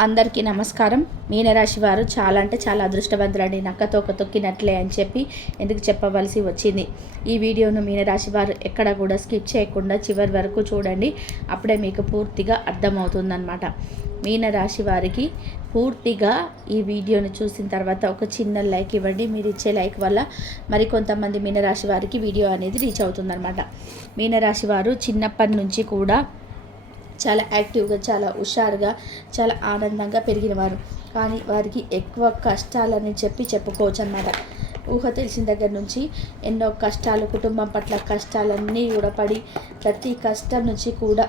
అందరికీ నమస్కారం. మీనరాశి వారు చాలా అంటే చాలా అదృష్టవంతులండి. నక్కతోక తొక్కినట్లే అని చెప్పి ఎందుకు చెప్పవలసి వచ్చింది. ఈ వీడియోను మీనరాశి వారు ఎక్కడ కూడా స్కిప్ చేయకుండా చివరి వరకు చూడండి. అప్పుడే మీకు పూర్తిగా అర్థమవుతుందన్నమాట. మీనరాశి వారికి పూర్తిగా ఈ వీడియోను చూసిన తర్వాత ఒక చిన్న లైక్ ఇవ్వండి. మీరు ఇచ్చే లైక్ వల్ల మరికొంతమంది మీనరాశి వారికి వీడియో అనేది రీచ్ అవుతుందన్నమాట. మీనరాశి వారు చిన్నప్పటి నుంచి కూడా చాలా యాక్టివ్గా, చాలా హుషారుగా, చాలా ఆనందంగా పెరిగినవారు. కానీ వారికి ఎక్కువ కష్టాలని చెప్పుకోవచ్చు అన్నమాట. ఊహ తెలిసిన దగ్గర నుంచి ఎన్నో కష్టాలు, కుటుంబం పట్ల కష్టాలన్నీ కూడా పడి ప్రతి కష్టం నుంచి కూడా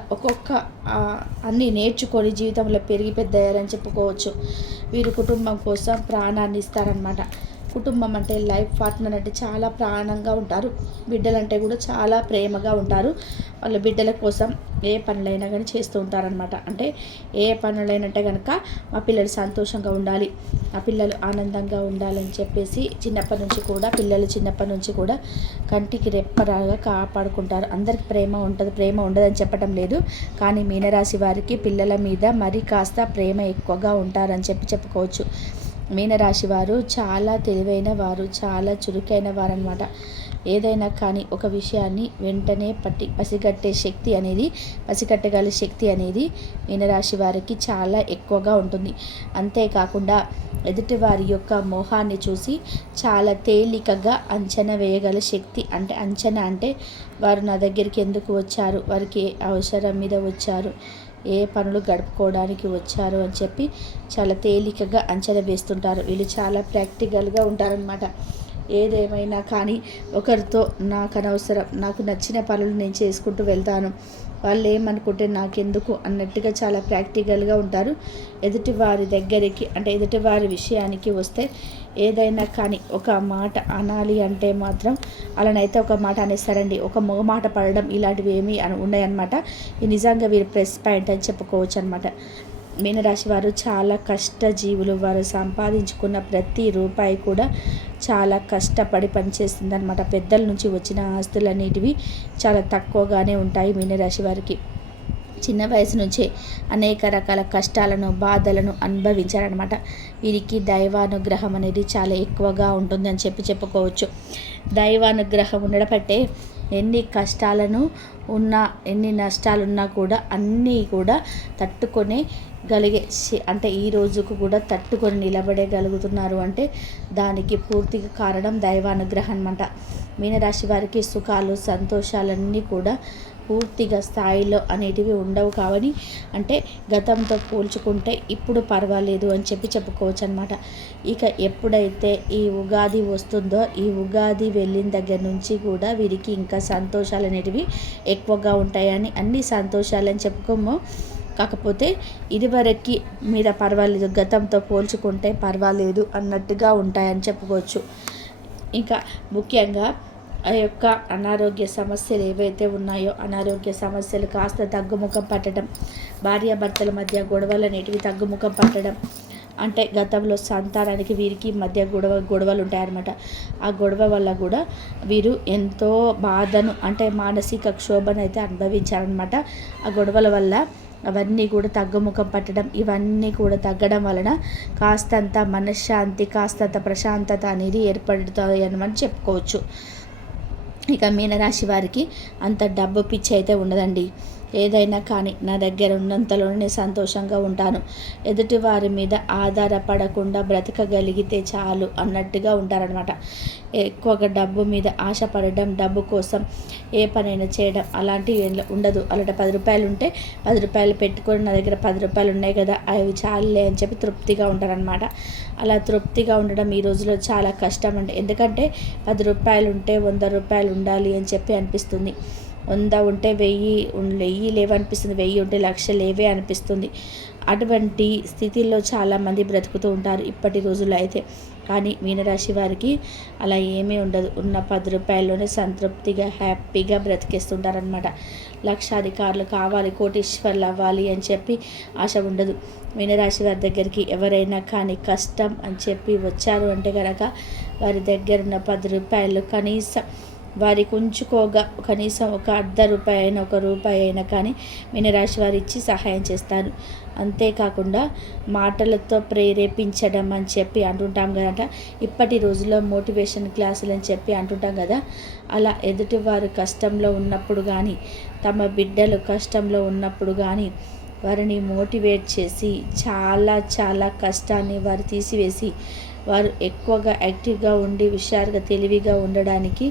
అన్నీ నేర్చుకొని జీవితంలో పెరిగి పెద్దయ్యారని చెప్పుకోవచ్చు. వీరు కుటుంబం కోసం ప్రాణాన్ని ఇస్తారనమాట. కుటుంబం అంటే లైఫ్ పార్ట్నర్ అంటే చాలా ప్రాణంగా ఉంటారు. బిడ్డలంటే కూడా చాలా ప్రేమగా ఉంటారు. వాళ్ళ బిడ్డల కోసం ఏ పనులైనా కానీ చేస్తూ ఉంటారనమాట. అంటే ఏ పనులైనంటే కనుక మా పిల్లలు సంతోషంగా ఉండాలి, ఆ పిల్లలు ఆనందంగా ఉండాలని చెప్పేసి చిన్నప్పటి నుంచి కూడా కంటికి రెప్పరాగా కాపాడుకుంటారు. అందరికి ప్రేమ ఉంటుంది, ప్రేమ ఉండదని చెప్పడం లేదు. కానీ మీనరాశి వారికి పిల్లల మీద మరి కాస్త ప్రేమ ఎక్కువగా ఉంటారని చెప్పుకోవచ్చు. మీనరాశి వారు చాలా తెలివైన వారు, చాలా చురుకైన వారు అనమాట. ఏదైనా కానీ ఒక విషయాన్ని వెంటనే పసిగట్టగల శక్తి అనేది మీనరాశి వారికి చాలా ఎక్కువగా ఉంటుంది. అంతేకాకుండా ఎదుటి వారి యొక్క మోహాన్ని చూసి చాలా తేలికగా అంచనా వేయగల శక్తి. అంచనా అంటే వారు నా దగ్గరికి ఎందుకు వచ్చారు, వారికి అవసరం మీద వచ్చారు, ఏ పనులు గడుపుకోవడానికి వచ్చారు అని చెప్పి చాలా తేలికగా అంచనా వేస్తుంటారు. వీళ్ళు చాలా ప్రాక్టికల్గా ఉంటారనమాట. ఏదేమైనా కానీ ఒకరితో నాకు అనవసరం, నాకు నచ్చిన పనులు నేను చేసుకుంటూ వెళ్తాను, వాళ్ళు ఏమనుకుంటే నాకెందుకు అన్నట్టుగా చాలా ప్రాక్టికల్గా ఉంటారు. ఎదుటివారి విషయానికి వస్తే ఏదైనా కానీ ఒక మాట అనాలి అంటే మాత్రం అలానైతే ఒక మాట అనేస్తారండి. ఒక మొగమాట పడడం ఇలాంటివి ఏమీ ఉన్నాయన్నమాట. ఇది నిజంగా వీరు ప్లస్ పాయింట్ అని చెప్పుకోవచ్చు అనమాట. మీనరాశి వారు చాలా కష్టజీవులు. వారు సంపాదించుకున్న ప్రతి రూపాయి కూడా చాలా కష్టపడి పనిచేస్తుంది అనమాట. పెద్దల నుంచి వచ్చిన ఆస్తులన్నిటివి చాలా తక్కువగానే ఉంటాయి మీనరాశి వారికి. చిన్న వయసు నుంచే అనేక రకాల కష్టాలను, బాధలను అనుభవించారనమాట. వీరికి దైవానుగ్రహం అనేది చాలా ఎక్కువగా ఉంటుందని చెప్పుకోవచ్చు. దైవానుగ్రహం ఉండబట్టే ఎన్ని కష్టాలను ఉన్నా, ఎన్ని నష్టాలున్నా కూడా అన్నీ కూడా తట్టుకొని అంటే ఈ రోజుకు కూడా తట్టుకొని నిలబడగలుగుతున్నారు అంటే దానికి పూర్తిగా కారణం దైవానుగ్రహం అన్నమాట. మీనరాశి వారికి సుఖాలు, సంతోషాలన్నీ కూడా పూర్తిగా స్థాయిలో అనేటివి ఉండవు. కావని అంటే గతంతో పోల్చుకుంటే ఇప్పుడు పర్వాలేదు అని చెప్పుకోవచ్చు అనమాట. ఇక ఎప్పుడైతే ఈ ఉగాది వస్తుందో, ఈ ఉగాది వెళ్ళిన దగ్గర నుంచి కూడా వీరికి ఇంకా సంతోషాలు అనేటివి ఎక్కువగా ఉంటాయని, అన్ని సంతోషాలని చెప్పుకోము. కాకపోతే ఇదివరకు మీద పర్వాలేదు, గతంతో పోల్చుకుంటే పర్వాలేదు అన్నట్టుగా ఉంటాయని చెప్పుకోవచ్చు. ఇంకా ముఖ్యంగా ఆ యొక్క అనారోగ్య సమస్యలు ఏవైతే ఉన్నాయో, అనారోగ్య సమస్యలు కాస్త తగ్గుముఖం పట్టడం, భార్యాభర్తల మధ్య గొడవలు అనేటివి తగ్గుముఖం పట్టడం, అంటే గతంలో సంతానానికి వీరికి మధ్య గొడవలు ఉంటాయన్నమాట. ఆ గొడవ వల్ల కూడా వీరు ఎంతో బాధను, అంటే మానసిక క్షోభను అయితే అనుభవించారనమాట. ఆ గొడవల వల్ల అవన్నీ కూడా తగ్గుముఖం పట్టడం, ఇవన్నీ కూడా తగ్గడం వలన కాస్తంత మనశ్శాంతి, కాస్తంత ప్రశాంతత అనేది ఏర్పడుతుంది అని చెప్పుకోవచ్చు. ఇక మీనరాశి వారికి అంత డబ్బు పిచ్చి అయితే ఉండదండి. ఏదైనా కానీ నా దగ్గర ఉన్నంతలోనే నేను సంతోషంగా ఉంటాను, ఎదుటి వారి మీద ఆధారపడకుండా బ్రతకగలిగితే చాలు అన్నట్టుగా ఉంటారనమాట. ఎక్కువగా డబ్బు మీద ఆశపడడం, డబ్బు కోసం ఏ పనైనా చేయడం అలాంటివి ఉండదు. అలాంటి 10 రూపాయలు ఉంటే 10 రూపాయలు పెట్టుకొని నా దగ్గర 10 రూపాయలు ఉన్నాయి కదా, అవి చాలులే అని చెప్పి తృప్తిగా ఉంటారనమాట. అలా తృప్తిగా ఉండడం ఈ రోజులో చాలా కష్టం అండి. ఎందుకంటే 10 రూపాయలు ఉంటే 100 రూపాయలు ఉండాలి అని చెప్పి అనిపిస్తుంది. 100 ఉంటే 1000 లేవనిపిస్తుంది, 1000 ఉంటే 1,00,000 లేవే అనిపిస్తుంది. అటువంటి స్థితిలో చాలామంది బ్రతుకుతూ ఉంటారు ఇప్పటి రోజుల్లో అయితే. కానీ మీనరాశి వారికి అలా ఏమీ ఉండదు. ఉన్న 10 రూపాయల్లోనే సంతృప్తిగా, హ్యాపీగా బ్రతికేస్తుంటారనమాట. లక్షాధికారులు కావాలి, కోటీశ్వర్లు అవ్వాలి అని చెప్పి ఆశ ఉండదు. మీనరాశి వారి దగ్గరికి ఎవరైనా కానీ కష్టం అని చెప్పి వచ్చారు అంటే కనుక వారి దగ్గర ఉన్న 10 రూపాయలు కనీసం వారికి ఉంచుకోగా కనీసం ఒక ₹1 అయినా, ₹1 అయినా కానీ మీనరాశి వారు ఇచ్చి సహాయం చేస్తారు. అంతేకాకుండా మాటలతో ప్రేరేపించడం అని చెప్పి అంటుంటాం కదా, ఇప్పటి రోజుల్లో మోటివేషన్ క్లాసులు అని చెప్పి అంటుంటాం కదా. అలా ఎదుటివారు కష్టంలో ఉన్నప్పుడు కానీ, తమ బిడ్డలు కష్టంలో ఉన్నప్పుడు కానీ వారిని మోటివేట్ చేసి చాలా చాలా కష్టాన్ని వారు తీసివేసి వారు ఎక్కువగా యాక్టివ్గా ఉండి హుషారుగా తెలివిగా ఉండడానికి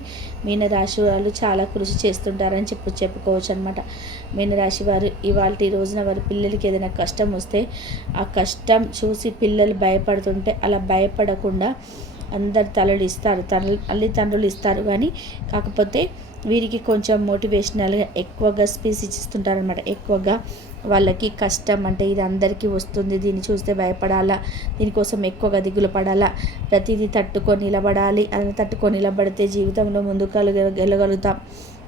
మీనరాశి వాళ్ళు చాలా కృషి చేస్తుంటారని చెప్పుకోవచ్చు అనమాట. మీనరాశి వారు ఇవాళ రోజున వారి పిల్లలకి ఏదైనా కష్టం వస్తే ఆ కష్టం చూసి పిల్లలు భయపడుతుంటే అలా భయపడకుండా అందరు తలలు ఇస్తారు, తల్లిదండ్రులు ఇస్తారు. కానీ కాకపోతే వీరికి కొంచెం మోటివేషనల్గా ఎక్కువగా స్పీచ్ ఇస్తుంటారనమాట. ఎక్కువగా వాళ్ళకి కష్టం అంటే ఇది అందరికీ వస్తుంది, దీన్ని చూస్తే భయపడాలా, దీనికోసం ఎక్కువగా దిగులు పడాలా, ప్రతిదీ తట్టుకొని నిలబడాలి, అలా తట్టుకొని నిలబడితే జీవితంలో ముందుకు వెళ్ళగలుగుతాం.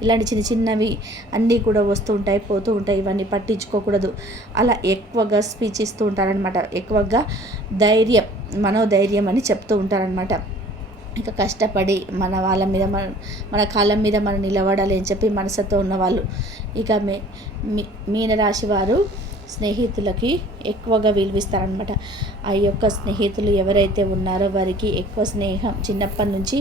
ఇలాంటి చిన్న చిన్నవి అన్నీ కూడా వస్తూ ఉంటాయి, పోతూ ఉంటాయి, ఇవన్నీ పట్టించుకోకూడదు. అలా ఎక్కువగా స్పీచ్ ఇస్తూ ఉంటారనమాట. ఎక్కువగా ధైర్యం, మనోధైర్యం అని చెప్తూ ఉంటారనమాట. ఇక కష్టపడి మన వాళ్ళ మీద మన కాళ్ళ మీద మనం నిలబడాలి అని చెప్పి మనసుతో ఉన్నవాళ్ళు. ఇక మీనరాశి వారు స్నేహితులకి ఎక్కువగా విలువిస్తారనమాట. ఆ యొక్క స్నేహితులు ఎవరైతే ఉన్నారో వారికి ఎక్కువ స్నేహం చిన్నప్పటి నుంచి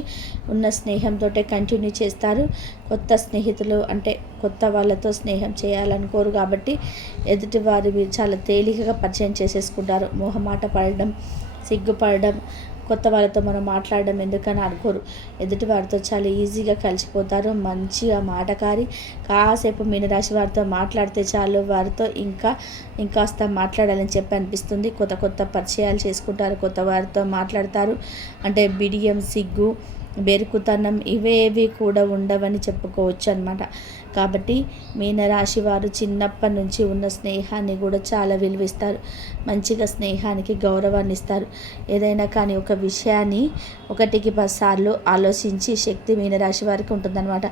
ఉన్న స్నేహంతో కంటిన్యూ చేస్తారు. కొత్త స్నేహితులు అంటే కొత్త వాళ్ళతో స్నేహం చేయాలనుకోరు కాబట్టి ఎదుటి వారు చాలా తేలికగా పరిచయం చేసేసుకుంటారు. మొహమాట పడడం, సిగ్గుపడడం, కొత్త వాళ్ళతో మనం మాట్లాడడం ఎందుకని అనుకోరు. ఎదుటి వారితో చాలా ఈజీగా కలిసిపోతారు. మంచిగా మాటకారి, కాసేపు మీనరాశి వారితో మాట్లాడితే చాలు వారితో ఇంకాస్త మాట్లాడాలని చెప్పి అనిపిస్తుంది. కొత్త కొత్త పరిచయాలు చేసుకుంటారు, కొత్త వారితో మాట్లాడతారు. అంటే బిడియం, సిగ్గు, బెరుకుతనం ఇవేవి కూడా ఉండవని చెప్పుకోవచ్చు అనమాట. కాబట్టి మీనరాశి వారు చిన్నప్పటి నుంచి ఉన్న స్నేహాన్ని కూడా చాలా విలువిస్తారు. మంచిగా స్నేహానికి గౌరవాన్ని ఇస్తారు. ఏదైనా కానీ ఒక విషయాన్ని 1కి 10 సార్లు ఆలోచించి శక్తి మీనరాశి వారికి ఉంటుందన్నమాట.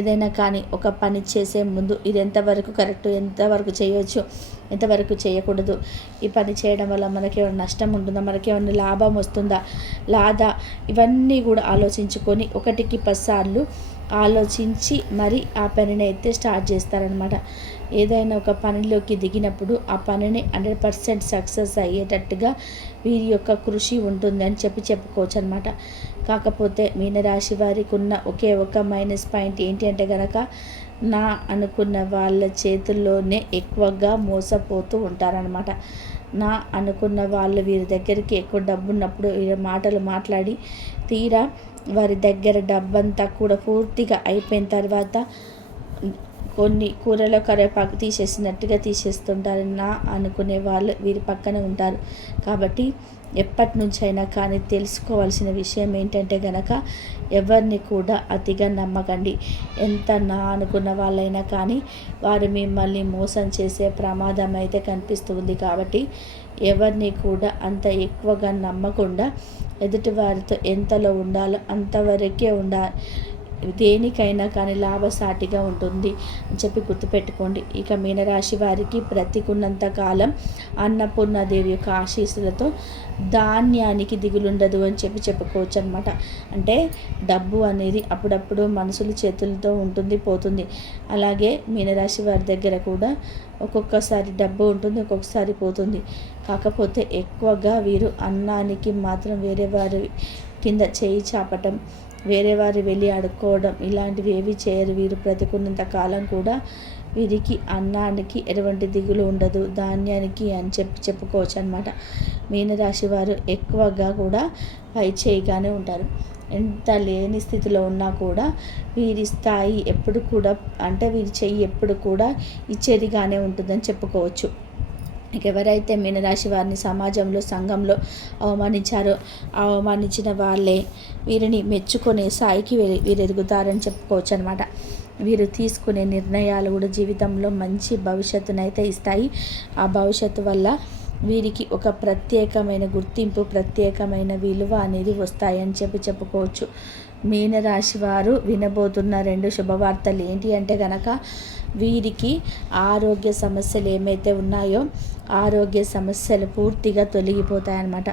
ఏదైనా కానీ ఒక పని చేసే ముందు ఇది ఎంతవరకు కరెక్ట్, ఎంతవరకు చేయవచ్చు, ఎంతవరకు చేయకూడదు, ఈ పని చేయడం వల్ల మనకేమైనా నష్టం ఉంటుందా, మనకేమైనా లాభం వస్తుందా లాదా, ఇవన్నీ కూడా ఆలోచించుకొని 1కి 10 సార్లు ఆలోచించి మరి ఆ పనిని అయితే స్టార్ట్ చేస్తారనమాట. ఏదైనా ఒక పనిలోకి దిగినప్పుడు ఆ పనిని 100% సక్సెస్ అయ్యేటట్టుగా వీరి యొక్క కృషి ఉంటుందని చెప్పుకోవచ్చు అనమాట. కాకపోతే మీనరాశి వారికి ఉన్న ఒకే ఒక మైనస్ పాయింట్ ఏంటి అంటే కనుక నా అనుకున్న వాళ్ళ చేతుల్లోనే ఎక్కువగా మోసపోతూ ఉంటారనమాట. నా అనుకున్న వాళ్ళు వీరి దగ్గరికి ఎక్కువ డబ్బు ఉన్నప్పుడు వీరి మాటలు మాట్లాడి తీరా వారి దగ్గర డబ్బంతా కూడా పూర్తిగా అయిపోయిన తర్వాత కొన్ని కూరలో కరివేపాకు తీసేసినట్టుగా తీసేస్తుంటారు. నా అనుకునే వాళ్ళు వీరి పక్కన ఉంటారు. కాబట్టి ఎప్పటి నుంచైనా కానీ తెలుసుకోవాల్సిన విషయం ఏంటంటే కనుక ఎవరిని కూడా అతిగా నమ్మకండి. ఎంత నా అనుకున్న వాళ్ళైనా కానీ వారు మిమ్మల్ని మోసం చేసే ప్రమాదం అయితే కనిపిస్తుంది. కాబట్టి ఎవరిని కూడా అంత ఎక్కువగా నమ్మకుండా ఎదుటి వారితో ఎంతలో ఉండాలో అంతవరకే ఉండాలి. దేనికైనా కానీ లాభసాటిగా ఉంటుంది అని చెప్పి గుర్తుపెట్టుకోండి. ఇక మీనరాశి వారికి బ్రతికున్నంత కాలం అన్నపూర్ణాదేవి యొక్క ఆశీస్సులతో ధాన్యానికి దిగులుండదు అని చెప్పుకోవచ్చు అనమాట. అంటే డబ్బు అనేది అప్పుడప్పుడు మనుషుల చేతులతో ఉంటుంది, పోతుంది. అలాగే మీనరాశి వారి దగ్గర కూడా ఒక్కొక్కసారి డబ్బు ఉంటుంది, ఒక్కొక్కసారి పోతుంది. కాకపోతే ఎక్కువగా వీరు అన్నానికి మాత్రం వేరే వారి కింద చేయి చాపటం, వేరే వారు వెళ్ళి అడుక్కోవడం ఇలాంటివి ఏవి చేయరు. వీరు బ్రతికున్నంత కాలం కూడా వీరికి అన్నానికి ఎటువంటి దిగులు ఉండదు, ధాన్యానికి అని చెప్పుకోవచ్చు అనమాట. మీనరాశి వారు ఎక్కువగా కూడా పై చేయిగానే ఉంటారు. ఎంత లేని స్థితిలో ఉన్నా కూడా వీరి స్థాయి ఎప్పుడు కూడా అంటే వీరి చెయ్యి ఎప్పుడు కూడా ఇచ్చేదిగానే ఉంటుందని చెప్పుకోవచ్చు. ఇక ఎవరైతే మీనరాశి వారిని సమాజంలో, సంఘంలో అవమానించారో అవమానించిన వాళ్ళే వీరిని మెచ్చుకునే స్థాయికి వీరు ఎదుగుతారని చెప్పుకోవచ్చు అనమాట. వీరు తీసుకునే నిర్ణయాలు కూడా జీవితంలో మంచి భవిష్యత్తునైతే ఇస్తాయి. ఆ భవిష్యత్తు వల్ల వీరికి ఒక ప్రత్యేకమైన గుర్తింపు, ప్రత్యేకమైన విలువ అనేది వస్తాయని చెప్పుకోవచ్చు. మీనరాశి వారు వినబోతున్న 2 శుభవార్తలు ఏంటి అంటే కనుక వీరికి ఆరోగ్య సమస్యలు ఏమైతే ఉన్నాయో ఆరోగ్య సమస్యలు పూర్తిగా తొలగిపోతాయన్నమాట.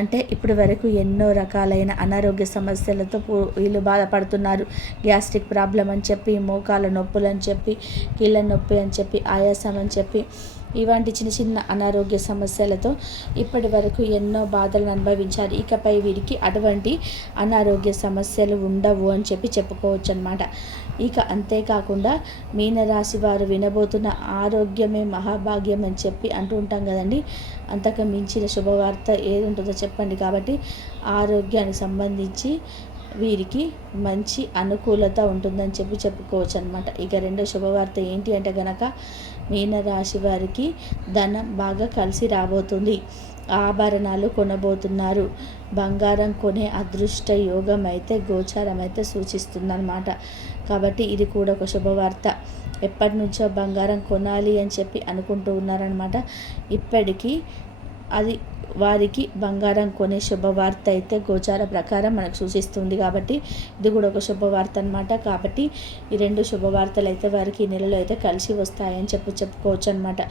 అంటే ఇప్పటి వరకు ఎన్నో రకాలైన అనారోగ్య సమస్యలతో వీళ్ళు బాధపడుతున్నారు. గ్యాస్ట్రిక్ ప్రాబ్లం అని చెప్పి, మోకాల నొప్పులు అని చెప్పి, కీళ్ళ నొప్పి అని చెప్పి, ఆయాసం అని చెప్పి ఇలాంటి చిన్న చిన్న అనారోగ్య సమస్యలతో ఇప్పటి వరకు ఎన్నో బాధలను అనుభవించారు. ఇకపై వీరికి అటువంటి అనారోగ్య సమస్యలు ఉండవు అని చెప్పుకోవచ్చు అన్నమాట. ఇక అంతేకాకుండా మీనరాశి వారు వినబోతున్న ఆరోగ్యమే మహాభాగ్యం అని అంటూ ఉంటాం కదండి. అంతకు మించిన శుభవార్త ఏది ఉంటుందో చెప్పండి. కాబట్టి ఆరోగ్యానికి సంబంధించి వీరికి మంచి అనుకూలత ఉంటుందని చెప్పుకోవచ్చు అనమాట. ఇక రెండో శుభవార్త ఏంటి అంటే గనక మీనరాశి వారికి ధనం బాగా కలిసి రాబోతుంది. ఆభరణాలు కొనబోతున్నారు. బంగారం కొనే అదృష్ట యోగం అయితే గోచారం అయితే సూచిస్తుందన్నమాట. కాబట్టి ఇది కూడా ఒక శుభవార్త. ఎప్పటి నుంచో బంగారం కొనాలి అని అనుకుంటూ ఉన్నారనమాట. ఇప్పటికీ అది వారికి బంగారం కొనే శుభవార్త అయితే గోచార ప్రకారం మనకు సూచిస్తుంది. కాబట్టి ఇది కూడా ఒక శుభవార్త అనమాట. కాబట్టి ఈ రెండు శుభవార్తలు అయితే వారికి ఈ నెలలో అయితే కలిసి వస్తాయని చెప్పుకోవచ్చు అనమాట.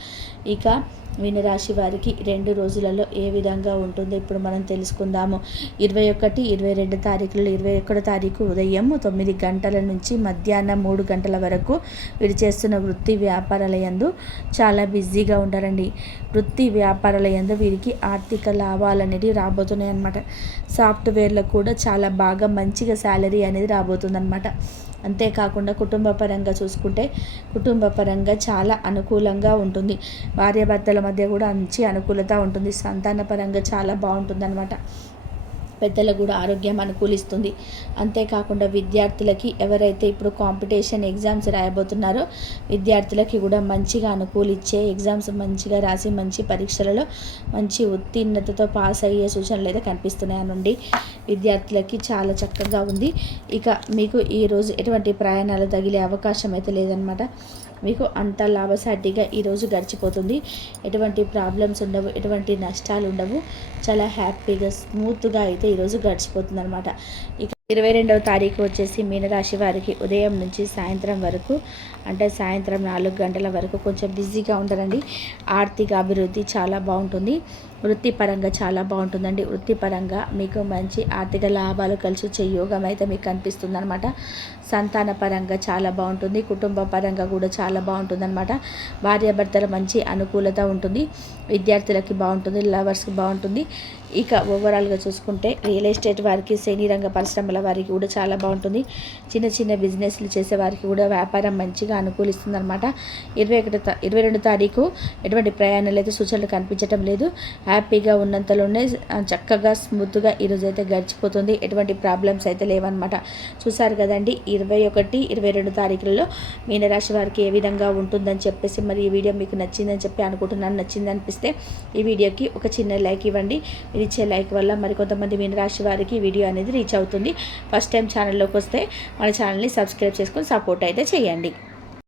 ఇక మీనరాశి వారికి 2 రోజులలో ఏ విధంగా ఉంటుందో ఇప్పుడు మనం తెలుసుకుందాము. 21, 22 తారీఖులలో 21 తారీఖు ఉదయం 9 గంటల నుంచి మధ్యాహ్నం 3 గంటల వరకు వీరు చేస్తున్న వృత్తి వ్యాపారాల యందు చాలా బిజీగా ఉంటారండి. వృత్తి వ్యాపారాల యందు వీరికి ఆర్థిక లాభాలు అనేవి రాబోతున్నాయి అన్నమాట. సాఫ్ట్వేర్లో కూడా చాలా బాగా మంచిగా శాలరీ అనేది రాబోతుందన్నమాట. అంతేకాకుండా కుటుంబ పరంగా చూసుకుంటే కుటుంబ పరంగా చాలా అనుకూలంగా ఉంటుంది. భార్యాభర్తల మధ్య కూడా మంచి అనుకూలత ఉంటుంది. సంతాన పరంగా చాలా బాగుంటుందన్నమాట. పెద్దలకు కూడా ఆరోగ్యం అనుకూలిస్తుంది. అంతేకాకుండా విద్యార్థులకి ఎవరైతే ఇప్పుడు కాంపిటీషన్ ఎగ్జామ్స్ రాయబోతున్నారో విద్యార్థులకి కూడా మంచిగా అనుకూలించే ఎగ్జామ్స్ మంచిగా రాసి మంచి పరీక్షలలో మంచి ఉత్తీర్ణతతో పాస్ అయ్యే సూచనలు అయితే కనిపిస్తున్నాయి నుండి విద్యార్థులకి చాలా చక్కగా ఉంది. ఇక మీకు ఈరోజు ఎటువంటి ప్రయాణాలు తగిలే అవకాశం అయితే లేదనమాట. మీకు అంత లాభసాటిగా ఈరోజు గడిచిపోతుంది. ఎటువంటి ప్రాబ్లమ్స్ ఉండవు, ఎటువంటి నష్టాలు ఉండవు. చాలా హ్యాపీగా స్మూత్గా అయితే ఈరోజు గడిచిపోతుంది అనమాట. ఇక 22వ తారీఖు వచ్చేసి మీనరాశి వారికి ఉదయం నుంచి సాయంత్రం వరకు అంటే సాయంత్రం 4 గంటల వరకు కొంచెం బిజీగా ఉంటారండి. ఆర్థిక అభివృద్ధి చాలా బాగుంటుంది. వృత్తిపరంగా చాలా బాగుంటుందండి. వృత్తిపరంగా మీకు మంచి ఆర్థిక లాభాలు కలిసి వచ్చే యోగం అయితే మీకు కనిపిస్తుంది అనమాట. సంతాన పరంగా చాలా బాగుంటుంది. కుటుంబ పరంగా కూడా చాలా బాగుంటుంది అనమాట. భార్యాభర్తల మంచి అనుకూలత ఉంటుంది. విద్యార్థులకి బాగుంటుంది, లవర్స్కి బాగుంటుంది. ఇక ఓవరాల్గా చూసుకుంటే రియల్ ఎస్టేట్ వారికి, సినీ రంగ పరిశ్రమల వారికి కూడా చాలా బాగుంటుంది. చిన్న చిన్న బిజినెస్లు చేసే వారికి కూడా వ్యాపారం మంచిగా అనుకూలిస్తుంది అనమాట. 22 తారీఖు ఎటువంటి ప్రయాణాలు అయితే సూచనలు కనిపించడం లేదు. హ్యాపీగా ఉన్నంతలోనే చక్కగా స్మూత్గా ఈరోజు అయితే గడిచిపోతుంది. ఎటువంటి ప్రాబ్లమ్స్ అయితే లేవన్నమాట. చూసారు కదండి 21, 22 తారీఖులలో మీనరాశి వారికి ఏ విధంగా ఉంటుందని మరి ఈ వీడియో మీకు నచ్చిందని అనుకుంటున్నాను. నచ్చింది అనిపిస్తే ఈ వీడియోకి ఒక చిన్న లైక్ ఇవ్వండి. మీరు ఇచ్చే లైక్ వల్ల మరికొంతమంది మీనరాశి వారికి ఈ వీడియో అనేది రీచ్ అవుతుంది. ఫస్ట్ టైం ఛానల్లోకి వస్తే మన ఛానల్ని సబ్స్క్రైబ్ చేసుకొని సపోర్ట్ అయితే చేయండి.